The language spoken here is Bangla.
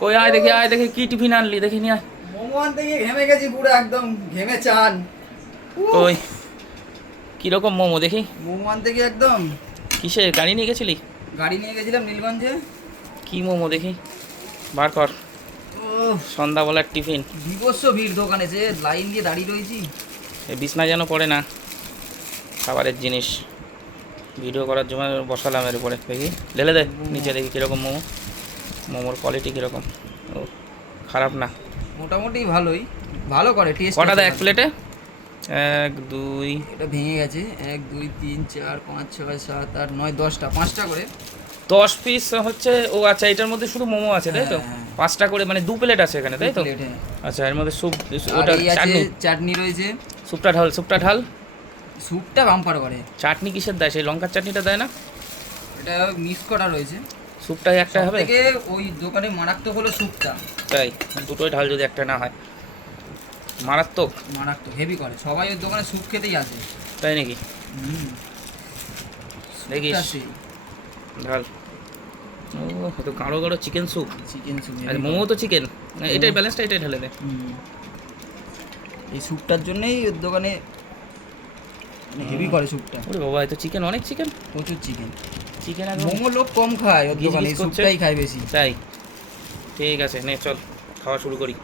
কই আয় দেখি কি টিফিন আনলি দেখি নি আয়। মোমো আনতে গিয়ে ঘেমে গেছি পুরো একদম ঘেমে চান। কই কিরকম মোমো দেখি? মোমো আনতে গিয়ে একদম কিসে গাড়ি নিয়ে গেছিলি? গাড়ি নিয়ে গেছিলাম নীলগঞ্জে। কি মোমো দেখি বার কর। ও সন্ধ্যাবেলার টিফিন। বিভৎস ভিড় দোকানে, যে লাইন দিয়ে দাঁড়িয়ে রয়েছি। এই বিছনা যেন পড়ে না খাবারের জিনিস। ভিডিও করার জন্য বসালাম এর উপরে, দেখি ঢেলে দে নিচে দেখি কীরকম মোমো। মোমোর কোয়ালিটি কীরকম? ও খারাপ না, মোটামুটি ভালোই, ভালো করে টেস্ট। কটা দেয় এক প্লেটে? 1 2 এটা ভেঙে গেছে। 1 2 3 4 5 6 7 8 9 10টা, 5টা করে 10 পিস হচ্ছে। ও আচ্ছা, এটার মধ্যে শুধু মোমো আছে তাই তো? হ্যাঁ। 5টা করে মানে 2 প্লেট আছে এখানে তাই তো? প্লেট, হ্যাঁ। আচ্ছা, এর মধ্যে স্যুপ, আর ওটা এই আছে চাটনি, চাটনি রয়েছে। স্যুপটা ঢাল, স্যুপটা ঢাল। স্যুপটা বাম্পার করে। চাটনি কিসের দেয়? সেই লঙ্কার চাটনিটা দেয় না? এটা মিক্স করা রয়েছে। স্যুপটাই একটা হবে? থেকে ওই দোকানে মারাত্মক হলো স্যুপটা। তাই দুটোই ঢাল, যদি একটা না হয় মারাত্মক। মারাত্মক হেভি করে, সবাই ওই দোকানে স্যুপ খেতেই আসে। তাই নাকি? দেখিস স্যুপটা সেই ঢাল। ও তো গাঢ় গাঢ় চিকেন স্যুপ। Chicken soup. আর মোমো তো চিকেন, এটাই ব্যালেন্সটা, এটাই ঢেলে দে। এই স্যুপটার জন্যই ওর দোকানে হেভি করে স্যুপটা। ওরে বাবা, এত চিকেন, অনেক চিকেন, প্রচুর চিকেন। চিকেন। আর মোমো লোক কম খায় ওর গিজ দোকানে, গিজ করছে। স্যুপটাই খায় বেশি। তাই ঠিক আছে, নে চল খাওয়া শুরু করি।